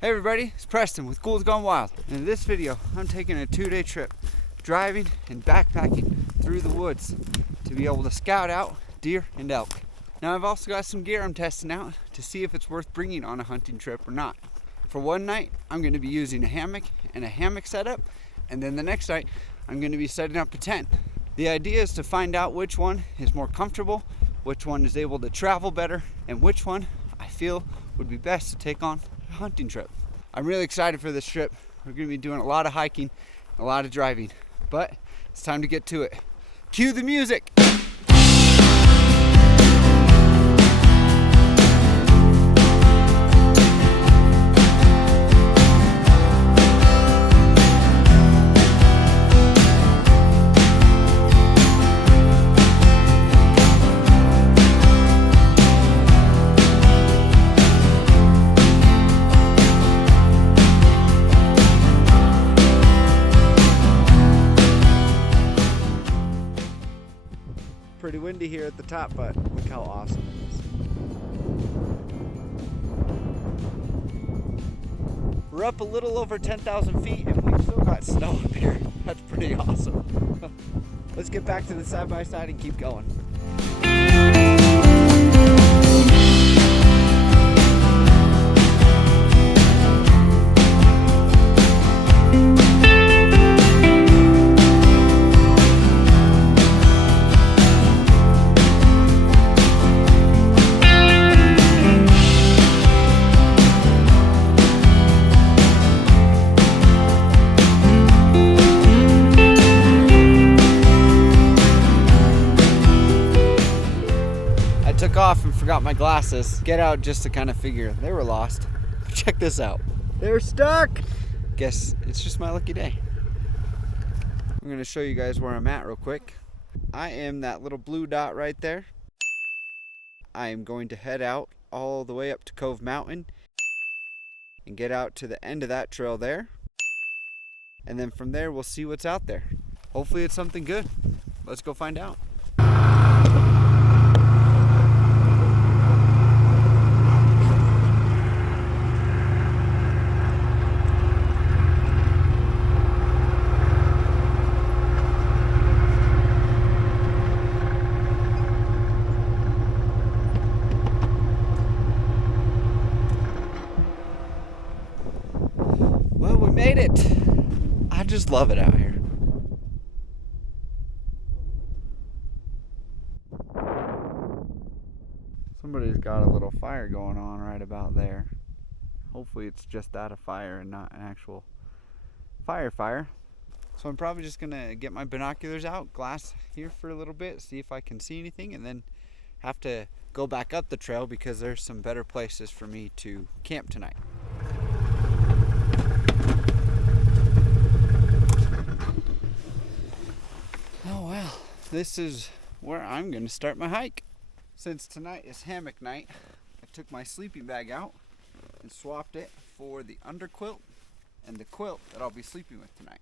Hey everybody, it's Preston with Ghouls Gone Wild. And in this video, I'm taking a 2-day trip, driving and backpacking through the woods to be able to scout out deer and elk. Now I've also got some gear I'm testing out to see if it's worth bringing on a hunting trip or not. For one night, I'm going to be using a hammock and a hammock setup, and then the next night, I'm going to be setting up a tent. The idea is to find out which one is more comfortable, which one is able to travel better, and which one I feel would be best to take on a hunting trip. I'm really excited for this trip. We're going to be doing a lot of hiking, a lot of driving, but it's time to get to it. Cue the music! Pretty windy here at the top, but look how awesome it is. We're up a little over 10,000 feet and we've still got snow up here. That's pretty awesome. Let's get back to the side-by-side and keep going. Took off and forgot my glasses. Get out just to kind of figure they were lost. Check this out. They're stuck. Guess it's just my lucky day. I'm going to show you guys where I'm at real quick. I am that little blue dot right there. I am going to head out all the way up to Cove Mountain and get out to the end of that trail there. And then from there we'll see what's out there. Hopefully it's something good. Let's go find out. Well, we made it. I just love it out here. Somebody's got a little fire going on right about there. Hopefully it's just that, a fire, and not an actual fire. So I'm probably just gonna get my binoculars out, glass here for a little bit, see if I can see anything, and then have to go back up the trail because there's some better places for me to camp tonight. Oh well, this is where I'm going to start my hike. Since tonight is hammock night, I took my sleeping bag out and swapped it for the underquilt and the quilt that I'll be sleeping with tonight.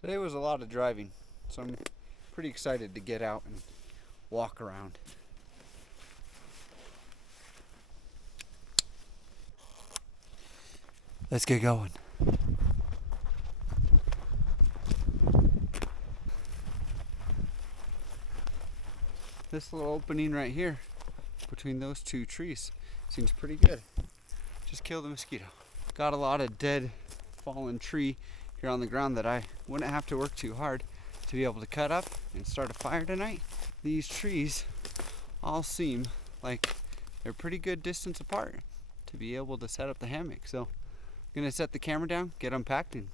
Today was a lot of driving, so I'm pretty excited to get out and walk around. Let's get going. This little opening right here between those two trees seems pretty good. Just killed a mosquito. Got a lot of dead fallen tree here on the ground that I wouldn't have to work too hard to be able to cut up and start a fire tonight. These trees all seem like they're pretty good distance apart to be able to set up the hammock. So I'm gonna set the camera down, get unpacked, and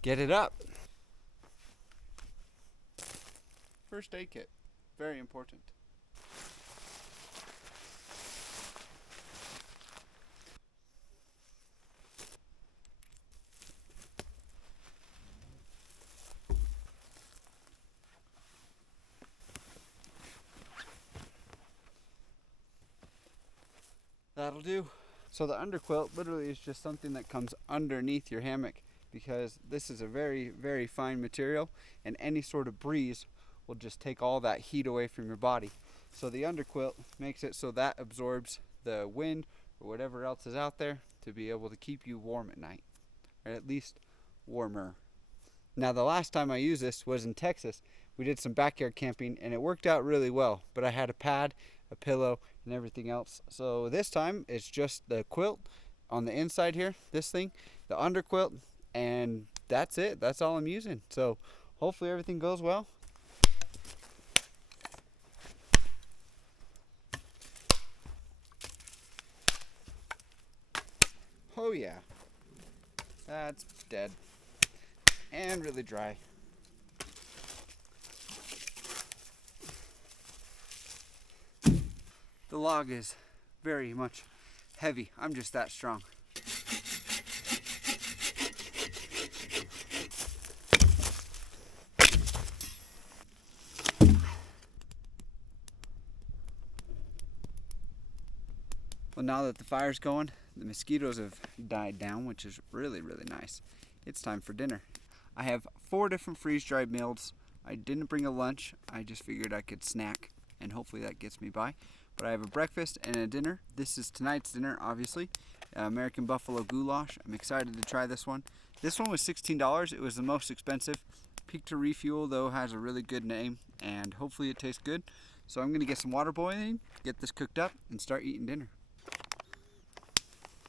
get it up. First aid kit. Very important. That'll do. So the underquilt literally is just something that comes underneath your hammock because this is a very, very fine material, and any sort of breeze will just take all that heat away from your body. So the underquilt makes it so that absorbs the wind or whatever else is out there to be able to keep you warm at night, or at least warmer. Now, the last time I used this was in Texas. We did some backyard camping and it worked out really well, but I had a pad, a pillow, and everything else. So this time it's just the quilt on the inside here, this thing, the under quilt, and that's it. That's all I'm using. So hopefully everything goes well. Oh yeah, that's dead and really dry. The log is very much heavy. I'm just that strong. Well, now that the fire's going, the mosquitoes have died down, which is really, really nice. It's time for dinner. I have 4 different freeze-dried meals. I didn't bring a lunch. I just figured I could snack, and hopefully that gets me by. But I have a breakfast and a dinner. This is tonight's dinner, obviously. American Buffalo Goulash. I'm excited to try this one. This one was $16. It was the most expensive. Peak to Refuel, though, has a really good name, and hopefully it tastes good. So I'm going to get some water boiling, get this cooked up, and start eating dinner.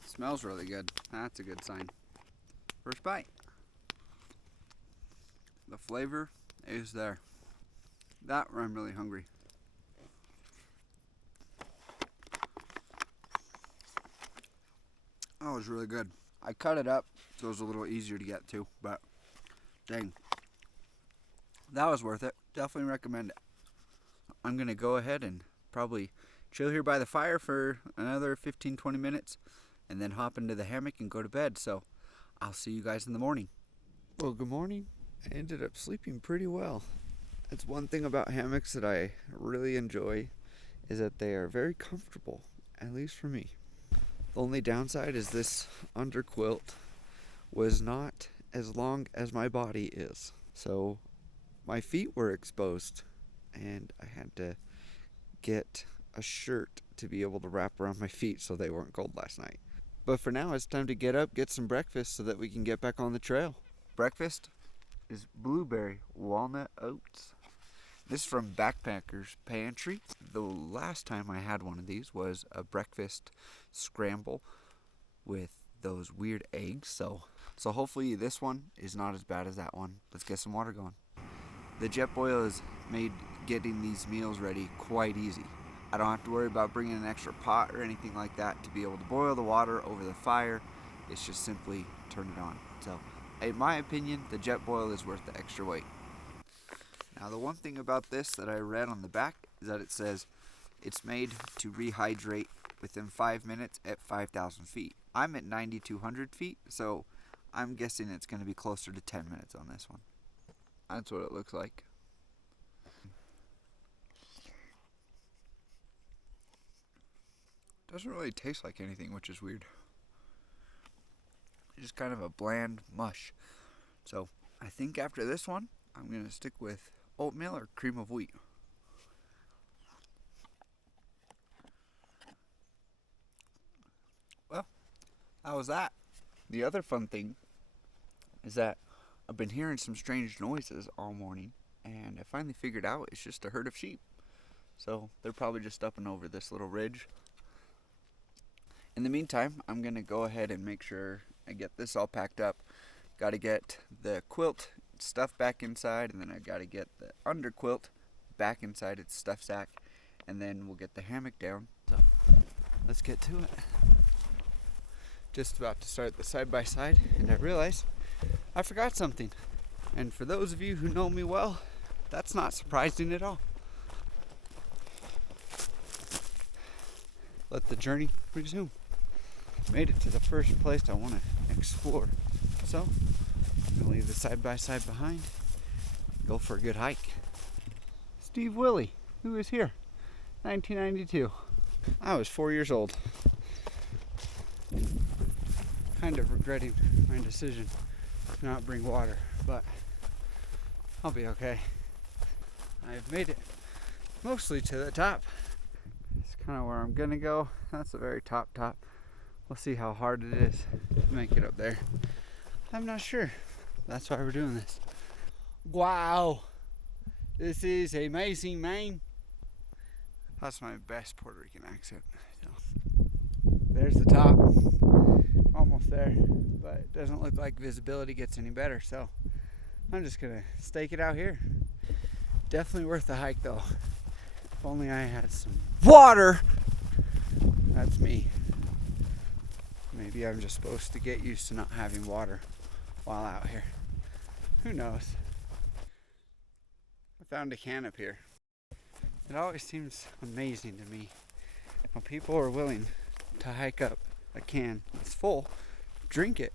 Smells really good. That's a good sign. First bite. The flavor is there. That I'm really hungry. That was really good. I cut it up so it was a little easier to get to, but dang. That was worth it. Definitely recommend it. I'm going to go ahead and probably chill here by the fire for another 15-20 minutes and then hop into the hammock and go to bed. So I'll see you guys in the morning. Well, good morning. I ended up sleeping pretty well. That's one thing about hammocks that I really enjoy, is that they are very comfortable, at least for me. The only downside is this under quilt was not as long as my body is. So my feet were exposed and I had to get a shirt to be able to wrap around my feet so they weren't cold last night. But for now, it's time to get up, get some breakfast so that we can get back on the trail. Breakfast is blueberry walnut oats. This is from Backpacker's Pantry. The last time I had one of these was a breakfast scramble with those weird eggs. So hopefully this one is not as bad as that one. Let's get some water going. The jet boil has made getting these meals ready quite easy. I don't have to worry about bringing an extra pot or anything like that to be able to boil the water over the fire. It's just simply turn it on. So in my opinion, the jet boil is worth the extra wait. Now, the one thing about this that I read on the back is that it says it's made to rehydrate within 5 minutes at 5,000 feet. I'm at 9,200 feet, so I'm guessing it's going to be closer to 10 minutes on this one. That's what it looks like. Doesn't really taste like anything, which is weird. It's just kind of a bland mush. So I think after this one, I'm going to stick with oatmeal or cream of wheat. Well, that was that. The other fun thing is that I've been hearing some strange noises all morning, and I finally figured out it's just a herd of sheep. So they're probably just up and over this little ridge. In the meantime, I'm going to go ahead and make sure I get this all packed up. Got to get the quilt stuff back inside, and then I got to get the under quilt back inside its stuff sack, and then we'll get the hammock down. So let's get to it. Just about to start the side-by-side, and I realized I forgot something. And for those of you who know me well, that's not surprising at all. Let the journey resume. Made it to the first place I want to explore. So I'm gonna leave the side-by-side behind, go for a good hike. Steve Willie, who was here, 1992. I was 4 years old. Kind of regretting my decision to not bring water, but I'll be okay. I've made it mostly to the top. It's kind of where I'm gonna go. That's the very top. We'll see how hard it is to make it up there. I'm not sure. That's why we're doing this. Wow. This is amazing, man. That's my best Puerto Rican accent. There's the top. Almost there. But it doesn't look like visibility gets any better, so I'm just gonna stake it out here. Definitely worth the hike though. If only I had some water. That's me. Maybe I'm just supposed to get used to not having water while out here. Who knows? I found a can up here. It always seems amazing to me when people are willing to hike up a can that's full, drink it,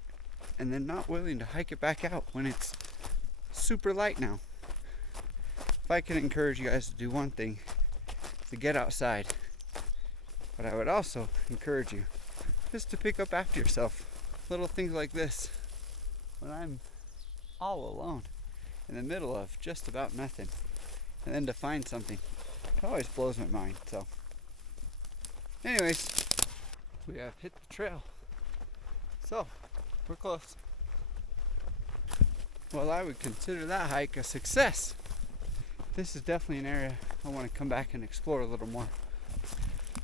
and then not willing to hike it back out when it's super light now. If I could encourage you guys to do one thing, it's to get outside. But I would also encourage you just to pick up after yourself. Little things like this. When I'm all alone in the middle of just about nothing, and then to find something, it always blows my mind. So anyways, we have hit the trail, so we're close. Well, I would consider that hike a success. This is definitely an area I want to come back and explore a little more.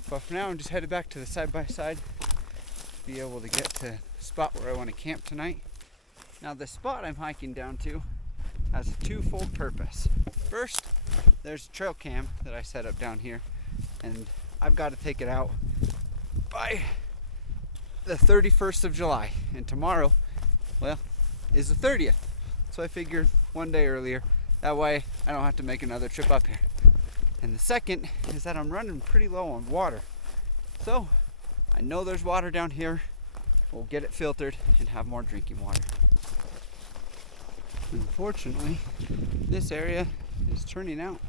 But for now, I'm just headed back to the side-by-side to be able to get to the spot where I want to camp tonight. Now, the spot I'm hiking down to has a twofold purpose. First, there's a trail cam that I set up down here, and I've got to take it out by the 31st of July. And tomorrow, well, is the 30th. So I figured one day earlier, that way I don't have to make another trip up here. And the second is that I'm running pretty low on water. So I know there's water down here. We'll get it filtered and have more drinking water. Unfortunately, this area is turning out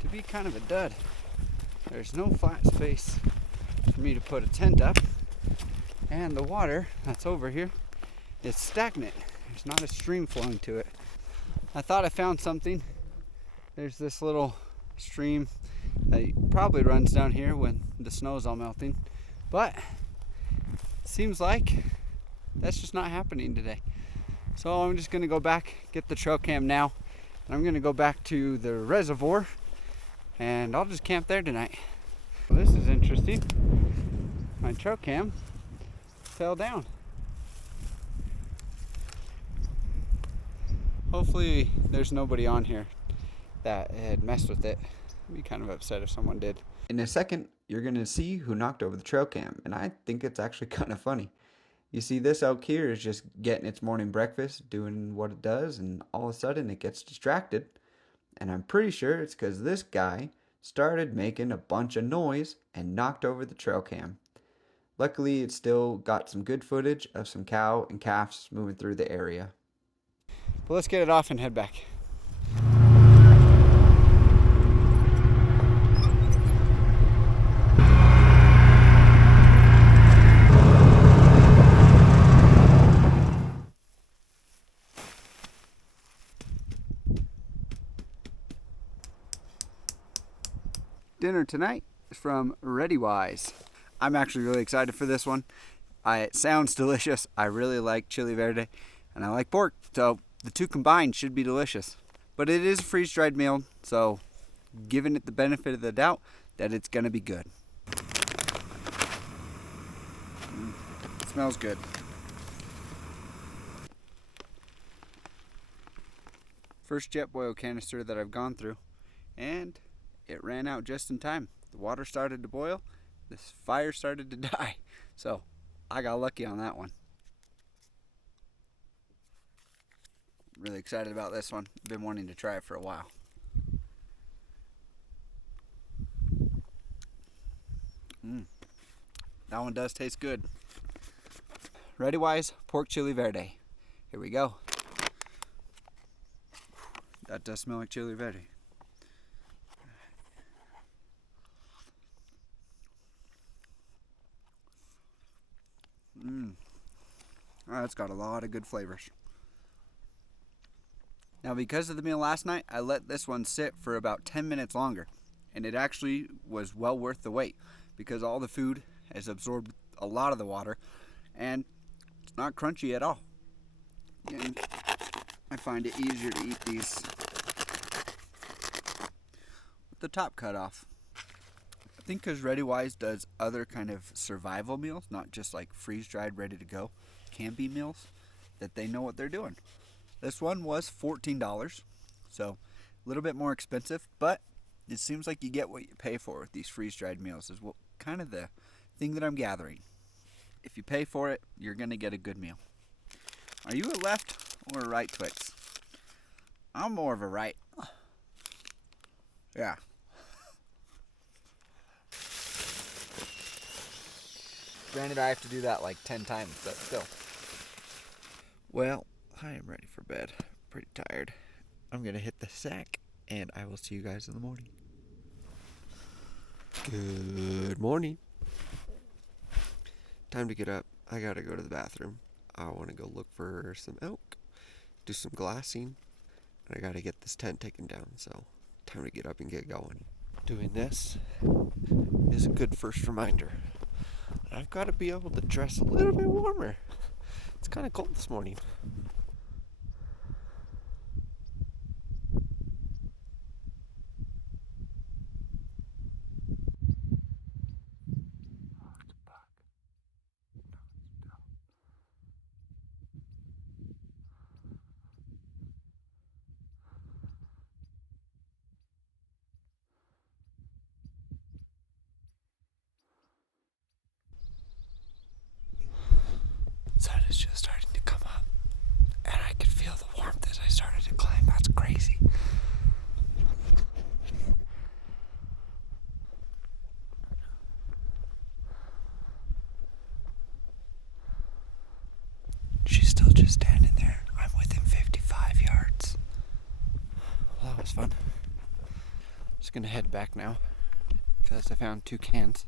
to be kind of a dud. There's no flat space for me to put a tent up, and the water that's over here is stagnant. There's not a stream flowing to it. I thought I found something. There's this little stream that probably runs down here when the snow is all melting, but it seems like that's just not happening today. So I'm just gonna go back, get the trail cam now, and I'm gonna go back to the reservoir, and I'll just camp there tonight. Well, this is interesting. My trail cam fell down. Hopefully there's nobody on here that had messed with it. I'd be kind of upset if someone did. In a second, you're going to see who knocked over the trail cam, and I think it's actually kind of funny. You see, this elk here is just getting its morning breakfast, doing what it does, and all of a sudden it gets distracted. And I'm pretty sure it's because this guy started making a bunch of noise and knocked over the trail cam. Luckily, it still got some good footage of some cow and calves moving through the area. But let's get it off and head back. Dinner tonight is from ReadyWise. I'm actually really excited for this one. It sounds delicious. I really like chili verde and I like pork, so the two combined should be delicious. But it is a freeze-dried meal, so giving it the benefit of the doubt that it's gonna be good. It smells good. First jet boil canister that I've gone through, and it ran out just in time. The water started to boil, this fire started to die, so I got lucky on that one. Really excited about this one. Been wanting to try it for a while. That one does taste good. ReadyWise pork chili verde. Here we go. That does smell like chili verde. It's got a lot of good flavors. Now, because of the meal last night, I let this one sit for about 10 minutes longer, and it actually was well worth the wait because all the food has absorbed a lot of the water, and it's not crunchy at all. And I find it easier to eat these with the top cut off. I think because ReadyWise does other kind of survival meals, not just like freeze-dried, ready to go, campy meals, that they know what they're doing. This one was $14, so a little bit more expensive, but it seems like you get what you pay for with these freeze-dried meals is what kind of the thing that I'm gathering. If you pay for it, you're going to get a good meal. Are you a left or a right Twix? I'm more of a right. Yeah. Granted, I have to do that like 10 times, but still. Well, I am ready for bed. Pretty tired. I'm going to hit the sack, and I will see you guys in the morning. Good morning. Time to get up. I gotta go to the bathroom. I want to go look for some elk, do some glassing, and I gotta get this tent taken down, so time to get up and get going. Doing this is a good first reminder. I've got to be able to dress a little bit warmer. It's kind of cold this morning. Sun is just starting to come up, and I can feel the warmth as I started to climb. That's crazy. She's still just standing there. I'm within 55 yards. Well, that was fun. Just gonna head back now because I found 2 cans,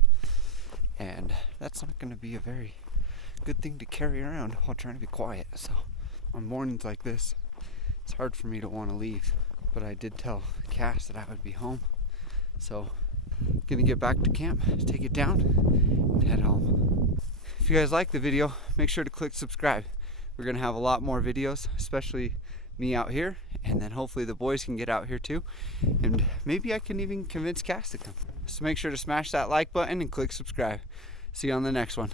and that's not gonna be a very good thing to carry around while trying to be quiet. So On mornings like this, it's hard for me to want to leave, but I did tell Cass that I would be home. So I'm gonna get back to camp, take it down, and head home. If you guys like the video, make sure to click subscribe. We're gonna have a lot more videos, especially me out here, and then hopefully the boys can get out here too, and maybe I can even convince Cass to come. So make sure to smash that like button and click subscribe. See you on the next one.